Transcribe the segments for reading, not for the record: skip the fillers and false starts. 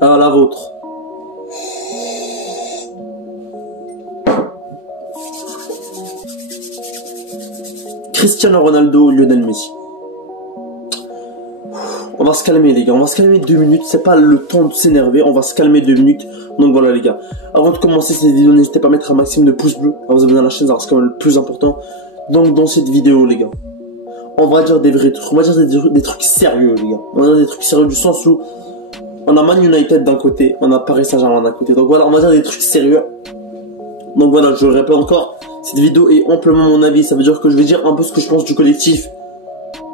À la vôtre. Cristiano Ronaldo, Lionel Messi. On va se calmer les gars, on va se calmer 2 minutes, c'est pas le temps de s'énerver, on va se calmer 2 minutes. Donc voilà les gars, avant de commencer cette vidéo, n'hésitez pas à mettre un maximum de pouces bleus, à vous abonner à la chaîne, c'est quand même le plus important. Donc dans cette vidéo les gars, on va dire des vrais trucs, on va dire des trucs sérieux les gars. On va dire des trucs sérieux du sens où on a Man United d'un côté, on a Paris Saint-Germain d'un côté. Donc voilà, on va dire des trucs sérieux. Donc voilà, je le répète encore, cette vidéo est amplement mon avis, ça veut dire que je vais dire un peu ce que je pense du collectif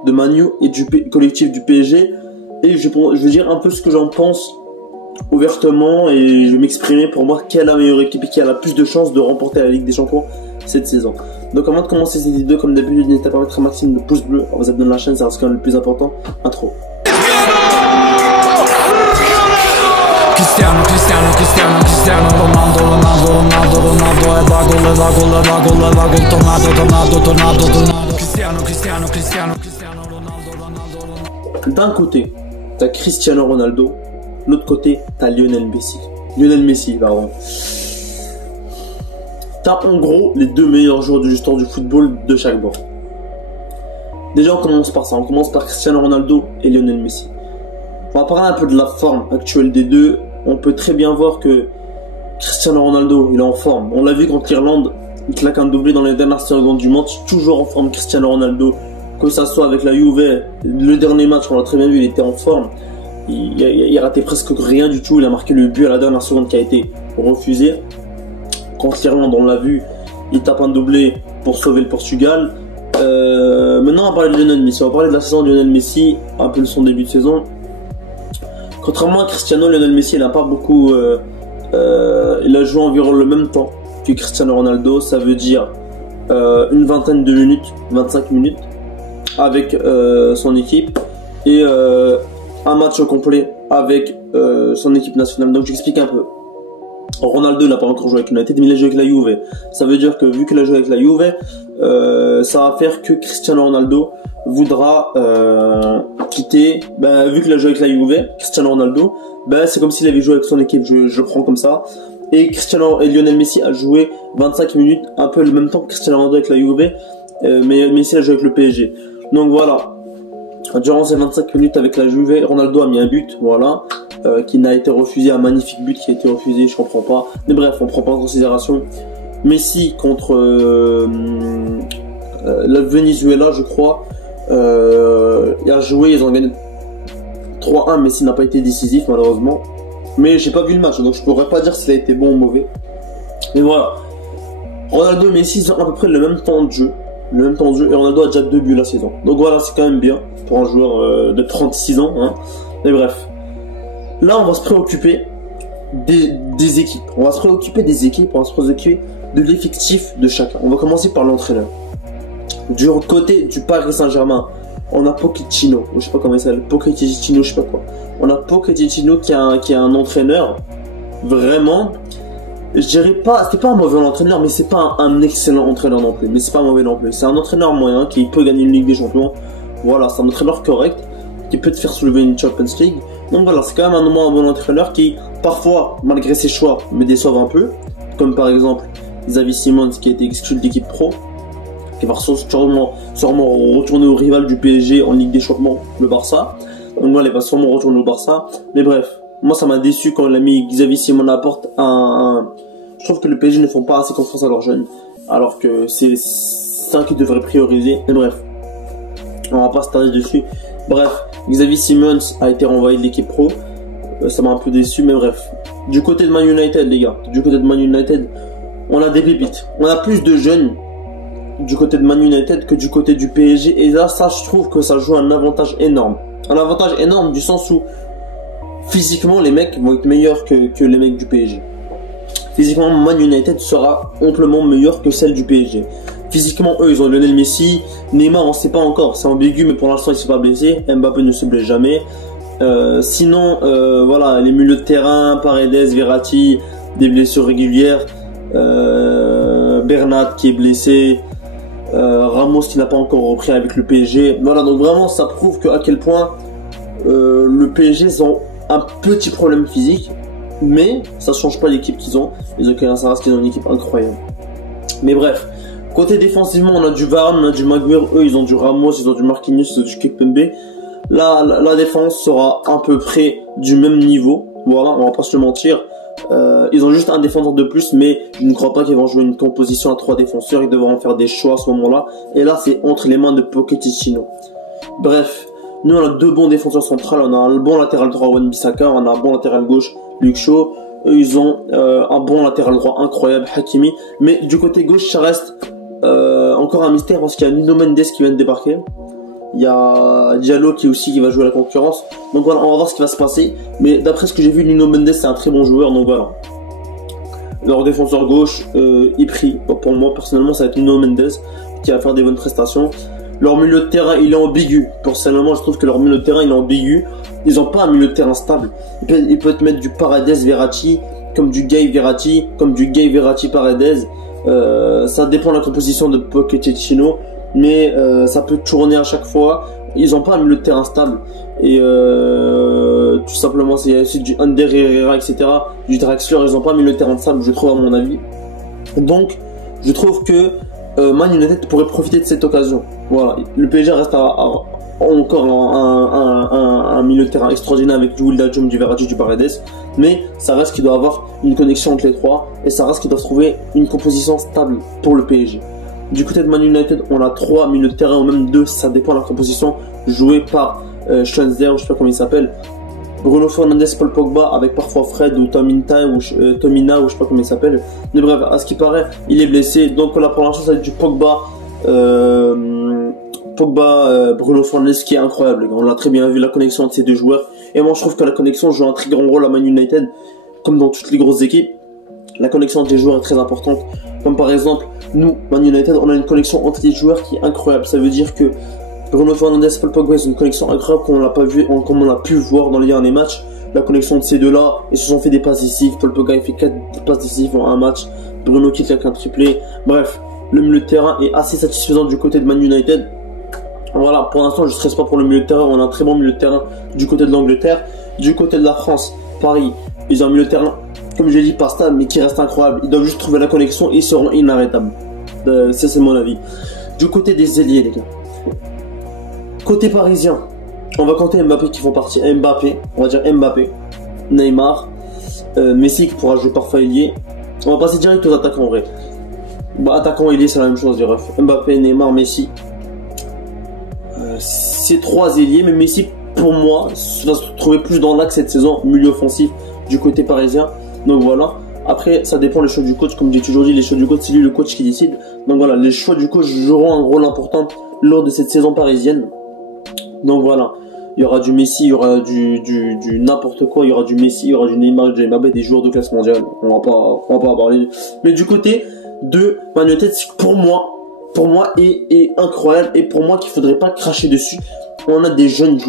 de Man U et du collectif du PSG, et je vais dire un peu ce que j'en pense ouvertement, et je vais m'exprimer pour moi quelle est la meilleure équipe et qui a la plus de chances de remporter la Ligue des Champions cette saison. Donc avant de commencer cette vidéo, comme d'habitude, n'hésitez pas à mettre un maximum de pouces bleus, à vous abonner à la chaîne, c'est quand même le plus important. Intro. Cristiano D'un côté, t'as Cristiano Ronaldo, de l'autre côté, t'as Lionel Messi, pardon. T'as en gros les deux meilleurs joueurs de l'histoire du football de chaque bord. Déjà, on commence par ça, on commence par Cristiano Ronaldo et Lionel Messi. On va parler un peu de la forme actuelle des deux. On peut très bien voir que Cristiano Ronaldo, il est en forme. On l'a vu contre l'Irlande, il claque un doublé dans les dernières secondes du match. Toujours en forme Cristiano Ronaldo. Que ça soit avec la Juve, le dernier match, on l'a très bien vu, il était en forme. Il a raté presque rien du tout. Il a marqué le but à la dernière seconde qui a été refusé. Contre l'Irlande, on l'a vu, il tape un doublé pour sauver le Portugal. Maintenant, on va parler de Lionel Messi. On va parler de la saison de Lionel Messi, un peu de son début de saison. Contrairement à Cristiano, Lionel Messi, il n'a pas beaucoup... il a joué environ le même temps que Cristiano Ronaldo. Ça veut dire une vingtaine de minutes, 25 minutes avec son équipe. Et un match au complet avec son équipe nationale. Donc j'explique un peu. Ronaldo n'a pas encore joué avec United, mais il a joué avec la Juve. Ça veut dire que vu qu'il a joué avec la Juve, ça va faire que Cristiano Ronaldo voudra quitter. Vu qu'il a joué avec la Juve, Cristiano Ronaldo, c'est comme s'il avait joué avec son équipe. Je prends comme ça. Et Lionel Messi a joué 25 minutes, un peu le même temps que Cristiano Ronaldo avec la Juve, mais Messi a joué avec le PSG. Donc voilà. Durant ces 25 minutes avec la Juve, Ronaldo a mis un but, voilà, qui n'a été refusé, un magnifique but qui a été refusé, je comprends pas. Mais bref, on prend pas en considération. Messi contre le Venezuela, je crois, il a joué, ils ont gagné 3-1, Messi n'a pas été décisif malheureusement. Mais j'ai pas vu le match, donc je pourrais pas dire s'il a été bon ou mauvais. Mais voilà, Ronaldo et Messi ont à peu près le même temps de jeu. Et Ronaldo a déjà 2 buts la saison. Donc voilà, c'est quand même bien pour un joueur de 36 ans. Hein. Mais bref. Là, on va se préoccuper des équipes. On va se préoccuper des équipes, on va se préoccuper de l'effectif de chacun. On va commencer par l'entraîneur. Du côté du Paris Saint-Germain, on a Pochettino. Je sais pas comment il s'appelle. Pochettino, je sais pas quoi. On a Pochettino qui est un entraîneur vraiment... Je dirais pas, c'est pas un mauvais entraîneur, mais c'est pas un excellent entraîneur non plus. Mais c'est pas un mauvais non plus. C'est un entraîneur moyen qui peut gagner une Ligue des Champions. Voilà, c'est un entraîneur correct qui peut te faire soulever une Champions League. Donc voilà, c'est quand même un bon entraîneur qui, parfois, malgré ses choix, me déçoivent un peu. Comme par exemple, Xavi Simons qui a été exclu de l'équipe pro, qui va sûrement retourner au rival du PSG en Ligue des Champions, le Barça. Donc voilà, il va sûrement retourner au Barça. Mais bref. Moi, ça m'a déçu quand il a mis Xavi Simons à la porte. Je trouve que le PSG ne font pas assez confiance à leurs jeunes. Alors que c'est ça qu'ils devraient prioriser. Mais bref, on va pas se tarder dessus. Bref, Xavi Simons a été renvoyé de l'équipe pro. Ça m'a un peu déçu, mais bref. Du côté de Man United, les gars. Du côté de Man United, on a des pépites. On a plus de jeunes du côté de Man United que du côté du PSG. Et là, ça, je trouve que ça joue un avantage énorme. Un avantage énorme du sens où physiquement, les mecs vont être meilleurs que les mecs du PSG. Physiquement, Man United sera amplement meilleur que celle du PSG. Physiquement, eux, ils ont Lionel Messi. Neymar, on sait pas encore. C'est ambigu, mais pour l'instant, il ne s'est pas blessé. Mbappé ne se blesse jamais. Sinon, voilà, les milieux de terrain, Paredes, Verratti, des blessures régulières. Bernat qui est blessé. Ramos qui n'a pas encore repris avec le PSG. Voilà, donc vraiment, ça prouve à quel point le PSG, ils ont un petit problème physique, mais ça change pas l'équipe qu'ils ont. Les Aucaniens, ça reste qu'ils ont une équipe incroyable. Mais bref, côté défensivement, on a du Varane, on a du Maguire, eux ils ont du Ramos, ils ont du Marquinhos, ils ont du Kimpembe. La défense sera à peu près du même niveau, voilà, on va pas se le mentir. Ils ont juste un défenseur de plus, mais je ne crois pas qu'ils vont jouer une composition à 3 défenseurs, ils devront faire des choix à ce moment-là. Et là, c'est entre les mains de Pochettino. Bref, nous on a 2 bons défenseurs centraux, on a un bon latéral droit Wan-Bissaka, on a un bon latéral gauche Luke Shaw. Eux, ils ont un bon latéral droit incroyable, Hakimi. Mais du côté gauche, ça reste encore un mystère parce qu'il y a Nuno Mendes qui vient de débarquer. Il y a Diallo qui va jouer à la concurrence. Donc voilà, on va voir ce qui va se passer. Mais d'après ce que j'ai vu, Nuno Mendes c'est un très bon joueur. Donc voilà. Leur défenseur gauche, il prie. Pour moi, personnellement, ça va être Nuno Mendes qui va faire des bonnes prestations. Leur milieu de terrain, il est ambigu. Personnellement, je trouve que leur milieu de terrain, il est ambigu. Ils n'ont pas un milieu de terrain stable. Ils peuvent te mettre du Paredes Verratti, comme du Gay Verratti, comme du Gay Verratti Paredes. Ça dépend de la composition de Pochettino, mais ça peut tourner à chaque fois. Ils n'ont pas un milieu de terrain stable. Et tout simplement, c'est du Ander Herrera, etc. Du Draxler, ils n'ont pas un milieu de terrain stable, je trouve, à mon avis. Donc, je trouve que Man United pourrait profiter de cette occasion. Voilà, le PSG reste encore un milieu de terrain extraordinaire avec du Willian, du Verratti, du Paredes, mais ça reste qu'il doit avoir une connexion entre les trois et ça reste qu'il doit trouver une composition stable pour le PSG. Du côté de Man United, on a 3 milieux de terrain ou même 2, ça dépend de la composition, jouée par Schweinsteiger, je sais pas comment il s'appelle, Bruno Fernandes, Paul Pogba, avec parfois Fred ou Tomina ou je sais pas comment il s'appelle. Mais bref, à ce qui paraît, il est blessé. Donc là pour l'instant, ça va être du Pogba, Bruno Fernandes, qui est incroyable. On l'a très bien vu, la connexion entre ces 2 joueurs. Et moi, je trouve que la connexion joue un très grand rôle à Man United, comme dans toutes les grosses équipes. La connexion entre les joueurs est très importante. Comme par exemple, nous, Man United, on a une connexion entre les joueurs qui est incroyable. Ça veut dire que Bruno Fernandes, Paul Pogba, c'est une connexion incroyable comme on l'a pu voir dans les derniers matchs. La connexion de ces 2-là, ils se sont fait des passes décisives. Paul Pogba, il fait 4 passes décisives en un match. Bruno qui fait un triplé. Bref, le milieu de terrain est assez satisfaisant du côté de Man United. Voilà, pour l'instant, je ne stresse pas pour le milieu de terrain. On a un très bon milieu de terrain du côté de l'Angleterre. Du côté de la France, Paris, ils ont un milieu de terrain, comme je l'ai dit, pas stable, mais qui reste incroyable. Ils doivent juste trouver la connexion et ils seront inarrêtables. Ça, c'est mon avis. Du côté des ailiers, les gars. Côté parisien, on va compter Mbappé qui font partie. Mbappé, on va dire Mbappé, Neymar, Messi qui pourra jouer parfois ailier. On va passer direct aux attaquants en vrai. Bah, attaquant ailier, c'est la même chose, je dirais. Mbappé, Neymar, Messi. C'est 3 ailiers, mais Messi, pour moi, va se trouver plus dans l'axe cette saison, milieu offensif du côté parisien. Donc voilà. Après, ça dépend des choix du coach. Comme j'ai toujours dit, les choix du coach, c'est lui le coach qui décide. Donc voilà, les choix du coach joueront un rôle important lors de cette saison parisienne. Donc voilà, il y aura du Messi, il y aura du n'importe quoi, il y aura du Messi, il y aura du Neymar, du Mbappé, des joueurs de classe mondiale. On va pas en parler. Mais du côté de Man United, pour moi est incroyable, et pour moi qu'il faudrait pas cracher dessus. On a des jeunes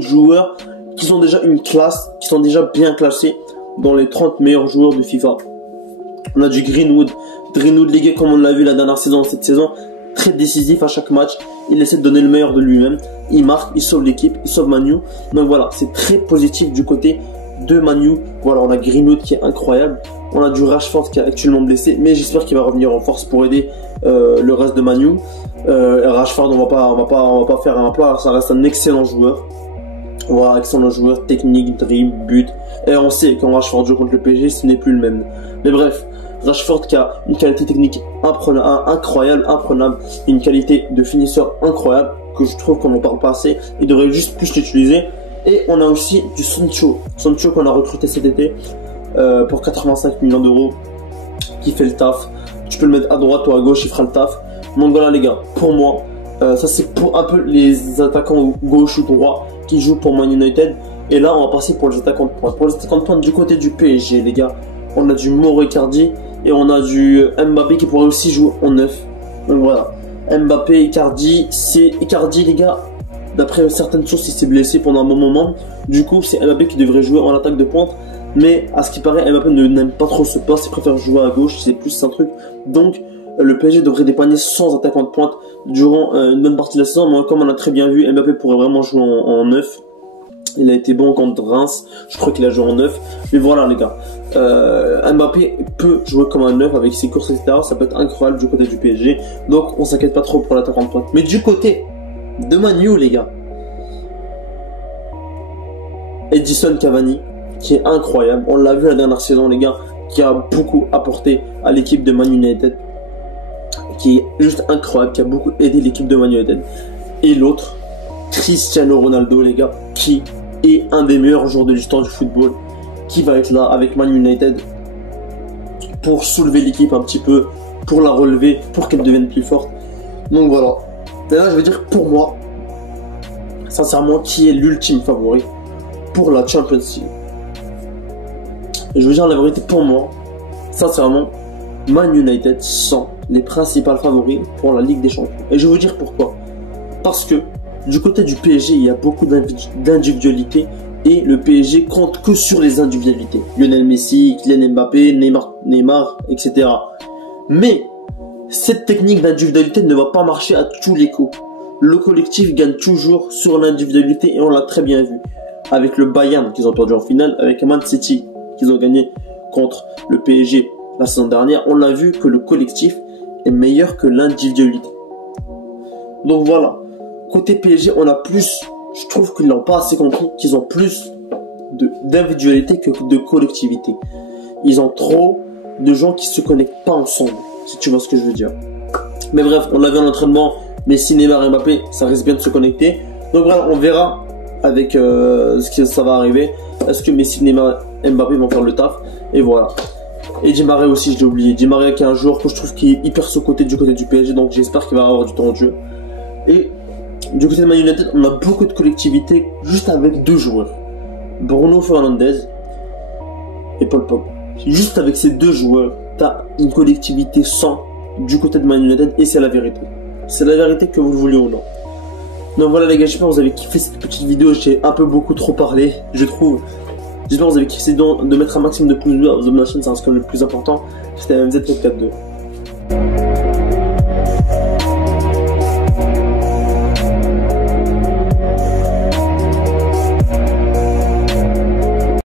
joueurs qui sont déjà une classe, qui sont déjà bien classés dans les 30 meilleurs joueurs de FIFA. On a du Greenwood légué comme on l'a vu la dernière saison, cette saison, très décisif à chaque match. Il essaie de donner le meilleur de lui-même. Il marque, il sauve l'équipe, il sauve Manu. Donc voilà, c'est très positif du côté de Manu. Voilà, on a Greenwood qui est incroyable. On a du Rashford qui est actuellement blessé, mais j'espère qu'il va revenir en force pour aider le reste de Manu. Rashford, on va pas faire un plat, ça reste un excellent joueur. Voilà, excellent joueur, technique, dribble, but. Et on sait quand Rashford joue contre le PSG, ce n'est plus le même. Mais bref, Rashford qui a une qualité technique incroyable, imprenable, une qualité de finisseur incroyable, que je trouve qu'on n'en parle pas assez. Il devrait juste plus l'utiliser. Et on a aussi du Sancho qu'on a recruté cet été pour 85 millions d'euros, qui fait le taf. Tu peux le mettre à droite ou à gauche, il fera le taf. Donc voilà les gars, pour moi, ça c'est pour un peu les attaquants gauche ou droit qui jouent pour Man United. Et là on va passer pour les attaquants de pointe. Pour les attaquants de pointe du côté du PSG les gars, on a du Mauro Icardi et on a du Mbappé qui pourrait aussi jouer en 9. Donc voilà, Mbappé, Icardi, c'est Icardi les gars, d'après certaines sources il s'est blessé pendant un bon moment. Du coup c'est Mbappé qui devrait jouer en attaque de pointe. Mais à ce qui paraît Mbappé n'aime pas trop ce poste, il préfère jouer à gauche, c'est plus un truc. Donc le PSG devrait dépanner sans attaquant de pointe durant une bonne partie de la saison. Mais comme on a très bien vu, Mbappé pourrait vraiment jouer en 9. Il a été bon contre Reims. Je crois qu'il a joué en 9. Mais voilà, les gars. Mbappé peut jouer comme un 9 avec ses courses, etc. Ça peut être incroyable du côté du PSG. Donc, on s'inquiète pas trop pour l'attaquant de pointe. Mais du côté de Man U, les gars. Edinson Cavani, qui est incroyable. On l'a vu la dernière saison, les gars. Qui a beaucoup apporté à l'équipe de Man United. Qui est juste incroyable. Qui a beaucoup aidé l'équipe de Man United. Et l'autre, Cristiano Ronaldo, les gars. Qui est un des meilleurs joueurs de l'histoire du football, qui va être là avec Man United pour soulever l'équipe un petit peu, pour la relever, pour qu'elle devienne plus forte. Donc voilà. Et là, je veux dire, pour moi, sincèrement, qui est l'ultime favori pour la Champions League. Et je veux dire la vérité, pour moi, sincèrement, Man United sont les principaux favoris pour la Ligue des Champions. Et je veux dire pourquoi. Parce que du côté du PSG, il y a beaucoup d'individualités et le PSG compte que sur les individualités. Lionel Messi, Kylian Mbappé, Neymar, etc. Mais cette technique d'individualité ne va pas marcher à tous les coups. Le collectif gagne toujours sur l'individualité et on l'a très bien vu. Avec le Bayern qu'ils ont perdu en finale, avec Man City qu'ils ont gagné contre le PSG la saison dernière, on a vu que le collectif est meilleur que l'individualité. Donc voilà. Côté PSG, on a plus, je trouve qu'ils n'ont pas assez compris, qu'ils ont plus d'individualité que de collectivité. Ils ont trop de gens qui se connectent pas ensemble, si tu vois ce que je veux dire. Mais bref, on l'a vu en entraînement, Messi, Neymar et Mbappé, ça risque bien de se connecter. Donc voilà, on verra avec ce que ça va arriver. Est-ce que Messi, Neymar et Mbappé vont faire le taf? Et voilà. Et Di Maria aussi, je l'ai oublié. Di Maria qui est un joueur que je trouve qui est hyper sous-coté du côté du PSG, donc j'espère qu'il va avoir du temps de jeu. Et du côté de Man United, on a beaucoup de collectivité juste avec deux joueurs. Bruno Fernandes et Paul Pogba. Juste avec ces deux joueurs, t'as une collectivité sans du côté de Man United et c'est la vérité. C'est la vérité que vous le voulez ou non. Donc voilà les gars, j'espère que vous avez kiffé cette petite vidéo. J'ai un peu beaucoup trop parlé, je trouve. J'espère que vous avez kiffé de mettre un maximum de pouces bleus à vos abonnations, c'est le plus important. C'était MZ442.